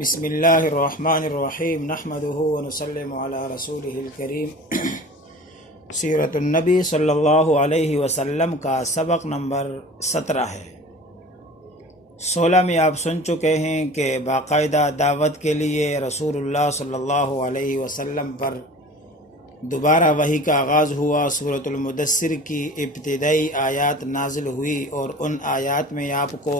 بسم اللہ الرحمن الرحیم نحمدہ ونسلم علی رسولہ الکریم۔ سیرت النبی صلی اللہ علیہ وسلم کا سبق نمبر 17 ہے۔ 16 میں آپ سن چکے ہیں کہ باقاعدہ دعوت کے لیے رسول اللہ صلی اللہ علیہ وسلم پر دوبارہ وحی کا آغاز ہوا۔ سورۃ المدثر کی ابتدائی آیات نازل ہوئی اور ان آیات میں آپ کو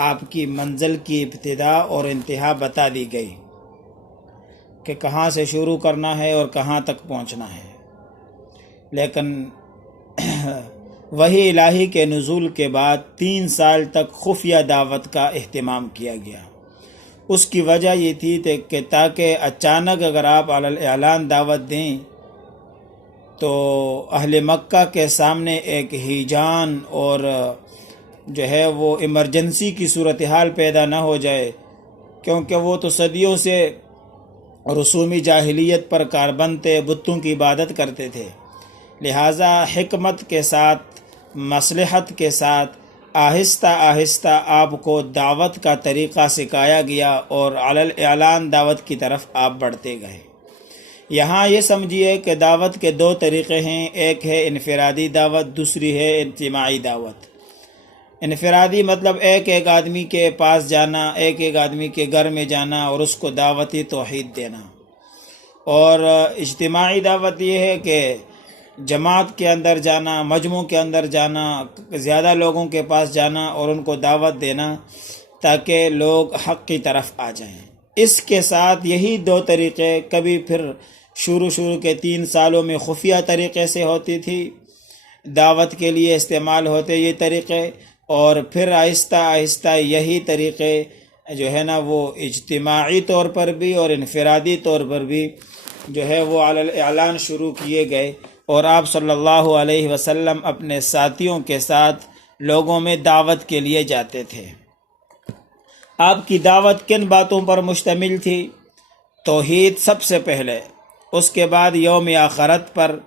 آپ کی منزل کی ابتدا اور انتہا بتا دی گئی کہ کہاں سے شروع کرنا ہے اور کہاں تک پہنچنا ہے۔ لیکن وحی الہی کے نزول کے بعد 3 سال تک خفیہ دعوت کا اہتمام کیا گیا۔ اس کی وجہ یہ تھی کہ تاکہ اچانک اگر آپ علی الاعلان دعوت دیں تو اہل مکہ کے سامنے ایک ہیجان اور جو ہے وہ ایمرجنسی کی صورتحال پیدا نہ ہو جائے، کیونکہ وہ تو صدیوں سے رسومی جاہلیت پر کاربند تھے، بتوں کی عبادت کرتے تھے۔ لہٰذا حکمت کے ساتھ، مصلحت کے ساتھ آہستہ آہستہ آپ کو دعوت کا طریقہ سکھایا گیا اور علی الاعلان دعوت کی طرف آپ بڑھتے گئے۔ یہاں یہ سمجھیے کہ دعوت کے 2 طریقے ہیں، ایک ہے انفرادی دعوت، دوسری ہے اجتماعی دعوت۔ انفرادی مطلب ایک آدمی کے پاس جانا، ایک آدمی کے گھر میں جانا اور اس کو دعوتی توحید دینا، اور اجتماعی دعوت یہ ہے کہ جماعت کے اندر جانا، مجموع کے اندر جانا، زیادہ لوگوں کے پاس جانا اور ان کو دعوت دینا تاکہ لوگ حق کی طرف آ جائیں۔ اس کے ساتھ یہی 2 طریقے کبھی پھر شروع کے 3 سالوں میں خفیہ طریقے سے ہوتی تھی، دعوت کے لیے استعمال ہوتے یہ طریقے، اور پھر آہستہ آہستہ یہی طریقے جو ہے نا وہ اجتماعی طور پر بھی اور انفرادی طور پر بھی جو ہے وہ علی الاعلان شروع کیے گئے، اور آپ صلی اللہ علیہ وسلم اپنے ساتھیوں کے ساتھ لوگوں میں دعوت کے لیے جاتے تھے۔ آپ کی دعوت کن باتوں پر مشتمل تھی؟ توحید سب سے پہلے، اس کے بعد یوم آخرت پر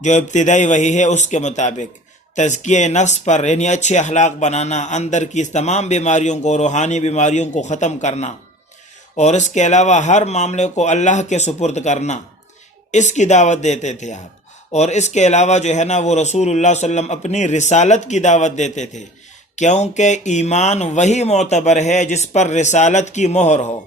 جو ابتدائی وحی ہے اس کے مطابق، تزکیہ نفس پر یعنی اچھے اخلاق بنانا، اندر کی تمام بیماریوں کو، روحانی بیماریوں کو ختم کرنا، اور اس کے علاوہ ہر معاملے کو اللہ کے سپرد کرنا، اس کی دعوت دیتے تھے آپ۔ اور اس کے علاوہ جو ہے نا وہ رسول اللہ صلی اللہ علیہ وسلم اپنی رسالت کی دعوت دیتے تھے، کیونکہ ایمان وہی معتبر ہے جس پر رسالت کی مہر ہو۔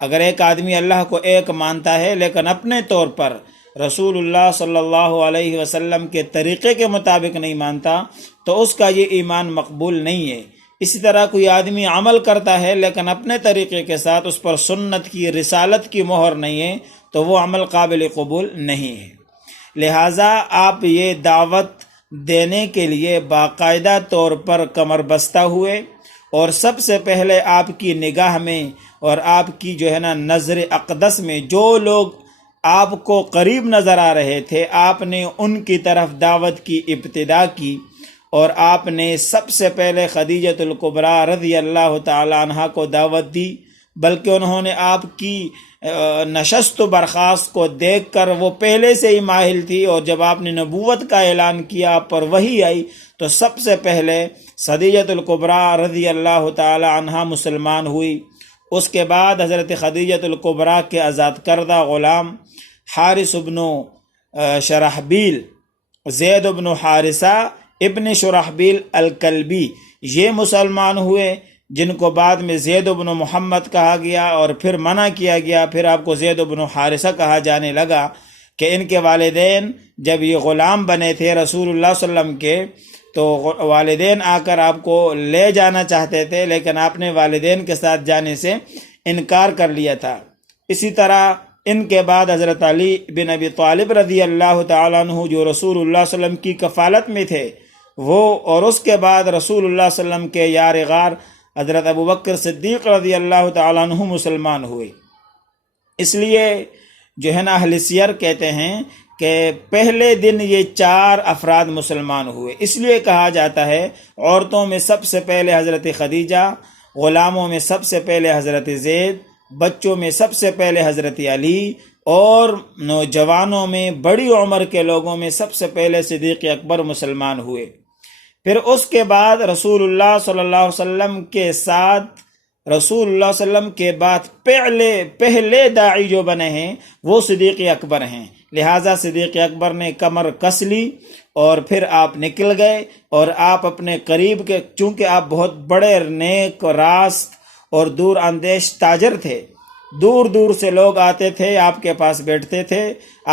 اگر ایک آدمی اللہ کو ایک مانتا ہے لیکن اپنے طور پر رسول اللہ صلی اللہ علیہ وسلم کے طریقے کے مطابق نہیں مانتا تو اس کا یہ ایمان مقبول نہیں ہے۔ اسی طرح کوئی آدمی عمل کرتا ہے لیکن اپنے طریقے کے ساتھ اس پر سنت کی، رسالت کی مہر نہیں ہے تو وہ عمل قابل قبول نہیں ہے۔ لہٰذا آپ یہ دعوت دینے کے لیے باقاعدہ طور پر کمر بستہ ہوئے، اور سب سے پہلے آپ کی نگاہ میں اور آپ کی جو ہے نا نظر اقدس میں جو لوگ آپ کو قریب نظر آ رہے تھے، آپ نے ان کی طرف دعوت کی ابتدا کی، اور آپ نے سب سے پہلے خدیجہ الکبریٰ رضی اللہ تعالی عنہ کو دعوت دی، بلکہ انہوں نے آپ کی نشست و برخاست کو دیکھ کر وہ پہلے سے ہی ماہل تھی، اور جب آپ نے نبوت کا اعلان کیا، آپ پر وحی آئی تو سب سے پہلے خدیجہ الکبریٰ رضی اللہ تعالی عنہ مسلمان ہوئی۔ اس کے بعد حضرت خدیجہ الکبریٰ کے آزاد کردہ غلام حارث ابن شرحبیل، زید ابن حارثہ ابن شرحبیل الکلبی، یہ مسلمان ہوئے، جن کو بعد میں زید ابن محمد کہا گیا اور پھر منع کیا گیا، پھر آپ کو زید ابن حارثہ کہا جانے لگا کہ ان کے والدین جب یہ غلام بنے تھے رسول اللہ صلی اللہ علیہ وسلم کے، تو والدین آ کر آپ کو لے جانا چاہتے تھے، لیکن آپ نے والدین کے ساتھ جانے سے انکار کر لیا تھا۔ اسی طرح ان کے بعد حضرت علی بن ابی طالب رضی اللہ تعالیٰ عنہ جو رسول اللہ صلی اللہ علیہ وسلم کی کفالت میں تھے وہ، اور اس کے بعد رسول اللہ صلی اللہ علیہ وسلم کے یار غار حضرت ابوبکر صدیق رضی اللہ تعالیٰ عنہ مسلمان ہوئے۔ اس لیے جو ہے نا اہل سیر کہتے ہیں کہ پہلے دن یہ 4 افراد مسلمان ہوئے۔ اس لیے کہا جاتا ہے عورتوں میں سب سے پہلے حضرت خدیجہ، غلاموں میں سب سے پہلے حضرت زید، بچوں میں سب سے پہلے حضرت علی، اور نوجوانوں میں بڑی عمر کے لوگوں میں سب سے پہلے صدیق اکبر مسلمان ہوئے۔ پھر اس کے بعد رسول اللہ صلی اللہ علیہ وسلم کے ساتھ رسول اللہ صلی اللہ علیہ وسلم کے بعد پہلے داعی جو بنے ہیں وہ صدیق اکبر ہیں، لہٰذا صدیق اکبر نے کمر کس لی اور پھر آپ نکل گئے، اور آپ اپنے قریب کے، چونکہ آپ بہت بڑے نیک راست اور دور اندیش تاجر تھے، دور دور سے لوگ آتے تھے، آپ کے پاس بیٹھتے تھے،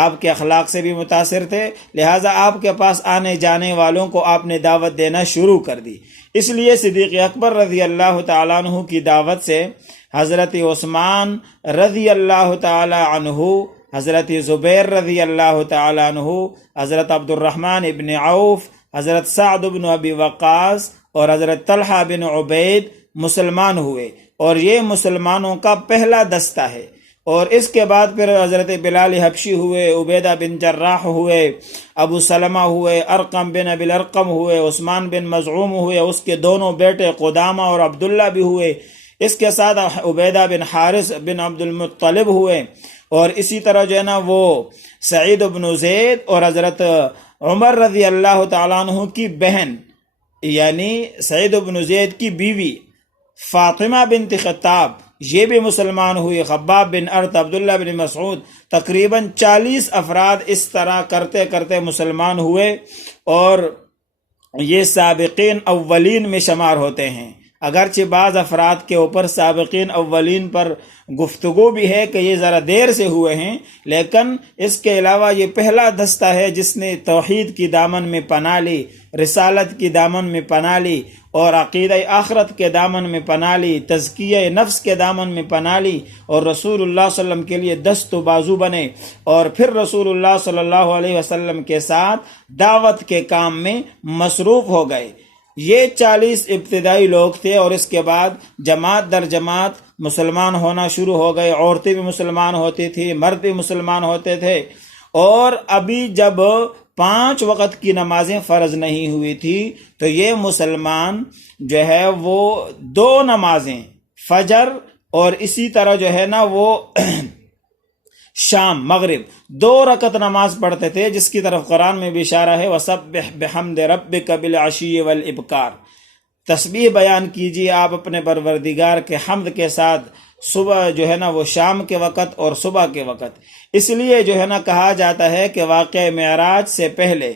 آپ کے اخلاق سے بھی متاثر تھے، لہٰذا آپ کے پاس آنے جانے والوں کو آپ نے دعوت دینا شروع کر دی۔ اس لیے صدیق اکبر رضی اللہ تعالیٰ عنہ کی دعوت سے حضرت عثمان رضی اللہ تعالیٰ عنہ، حضرت زبیر رضی اللہ تعالیٰ عنہ، حضرت عبد الرحمن ابن عوف، حضرت سعد بن ابی وقاص اور حضرت طلحہ بن عبید مسلمان ہوئے، اور یہ مسلمانوں کا پہلا دستہ ہے۔ اور اس کے بعد پھر حضرت بلال حبشی ہوئے، عبیدہ بن جراح ہوئے، ابو سلمہ ہوئے، ارقم بن ابی الارقم ہوئے، عثمان بن مزعوم ہوئے، اس کے دونوں بیٹے قدامہ اور عبداللہ بھی ہوئے، اس کے ساتھ عبیدہ بن حارث بن عبد المطلب ہوئے، اور اسی طرح جو ہے نا وہ سعید بن زید اور حضرت عمر رضی اللہ تعالیٰ عنہ کی بہن، یعنی سعید بن زید کی بیوی فاطمہ بنت خطاب، یہ بھی مسلمان ہوئی، خباب بن ارت، عبداللہ بن مسعود، تقریباً 40 افراد اس طرح کرتے کرتے مسلمان ہوئے، اور یہ سابقین اولین میں شمار ہوتے ہیں۔ اگرچہ بعض افراد کے اوپر سابقین اولین پر گفتگو بھی ہے کہ یہ ذرا دیر سے ہوئے ہیں، لیکن اس کے علاوہ یہ پہلا دستہ ہے جس نے توحید کی دامن میں پناہ لی، رسالت کی دامن میں پناہ لی، اور عقیدہ آخرت کے دامن میں پناہ لی، تزکیہ نفس کے دامن میں پناہ لی، اور رسول اللہ صلی اللہ علیہ وسلم کے لیے دست و بازو بنے، اور پھر رسول اللہ صلی اللہ علیہ وسلم کے ساتھ دعوت کے کام میں مصروف ہو گئے۔ یہ 40 ابتدائی لوگ تھے، اور اس کے بعد جماعت در جماعت مسلمان ہونا شروع ہو گئے، عورتیں بھی مسلمان ہوتی تھی، مرد بھی مسلمان ہوتے تھے، اور ابھی جب 5 وقت کی نمازیں فرض نہیں ہوئی تھی تو یہ مسلمان جو ہے وہ 2 نمازیں، فجر اور اسی طرح جو ہے نا وہ شام مغرب 2 رکعت نماز پڑھتے تھے، جس کی طرف قرآن میں بھی اشارہ ہے وَسَبِّحْ بِحَمْدِ رَبِّكَ بِالْعَشِيِّ وَالْإِبْكَارِ، تسبیح بیان کیجیے آپ اپنے پروردگار کے حمد کے ساتھ، صبح جو ہے نا وہ شام کے وقت اور صبح کے وقت۔ اس لیے جو ہے نا کہا جاتا ہے کہ واقعہ معراج سے پہلے،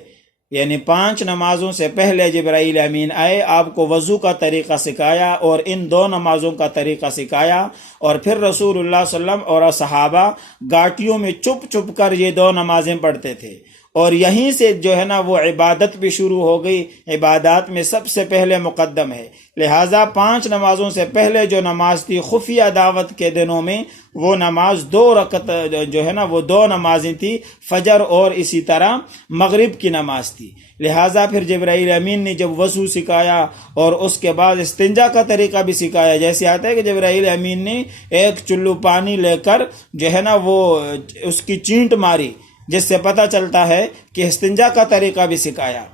یعنی 5 نمازوں سے پہلے جبرائیل امین آئے، آپ کو وضو کا طریقہ سکھایا اور ان 2 نمازوں کا طریقہ سکھایا، اور پھر رسول اللہ صلی اللہ علیہ وسلم اور صحابہ گاٹیوں میں چپ چپ کر یہ 2 نمازیں پڑھتے تھے، اور یہیں سے جو ہے نا وہ عبادت بھی شروع ہو گئی۔ عبادات میں سب سے پہلے مقدم ہے، لہٰذا 5 نمازوں سے پہلے جو نماز تھی خفیہ دعوت کے دنوں میں، وہ نماز 2 رکعت جو ہے نا وہ 2 نمازیں تھی، فجر اور اسی طرح مغرب کی نماز تھی۔ لہٰذا پھر جبرائیل امین نے جب وضو سکھایا اور اس کے بعد استنجا کا طریقہ بھی سکھایا، جیسے آتا ہے کہ جبرائیل امین نے ایک چلو پانی لے کر جو ہے نا وہ اس کی چینٹ ماری، جس سے پتہ چلتا ہے کہ استنجا کا طریقہ بھی سکھایا،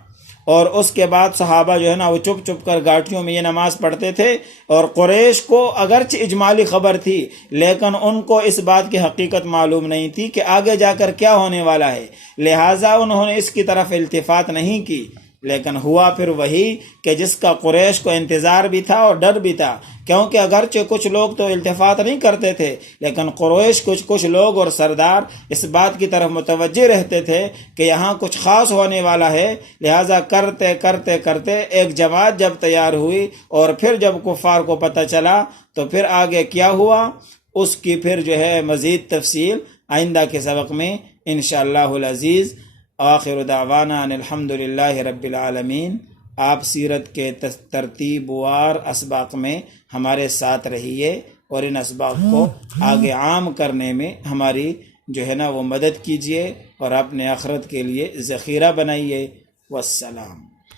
اور اس کے بعد صحابہ جو ہے نا وہ چپ چپ کر گاٹیوں میں یہ نماز پڑھتے تھے، اور قریش کو اگرچہ اجمالی خبر تھی لیکن ان کو اس بات کی حقیقت معلوم نہیں تھی کہ آگے جا کر کیا ہونے والا ہے، لہٰذا انہوں نے اس کی طرف التفات نہیں کی، لیکن ہوا پھر وہی کہ جس کا قریش کو انتظار بھی تھا اور ڈر بھی تھا، کیونکہ اگرچہ کچھ لوگ تو التفات نہیں کرتے تھے لیکن قریش کچھ لوگ اور سردار اس بات کی طرف متوجہ رہتے تھے کہ یہاں کچھ خاص ہونے والا ہے، لہٰذا کرتے کرتے کرتے ایک جماعت جب تیار ہوئی، اور پھر جب کفار کو پتہ چلا تو پھر آگے کیا ہوا اس کی پھر جو ہے مزید تفصیل آئندہ کے سبق میں انشاءاللہ العزیز۔ آخر دعوانا ان الحمدللہ رب العالمین۔ آپ سیرت کے ترتیب وار اسباق میں ہمارے ساتھ رہیے، اور ان اسباق کو آگے عام کرنے میں ہماری جو ہے نا وہ مدد کیجیے، اور اپنے آخرت کے لیے ذخیرہ بنائیے۔ والسلام۔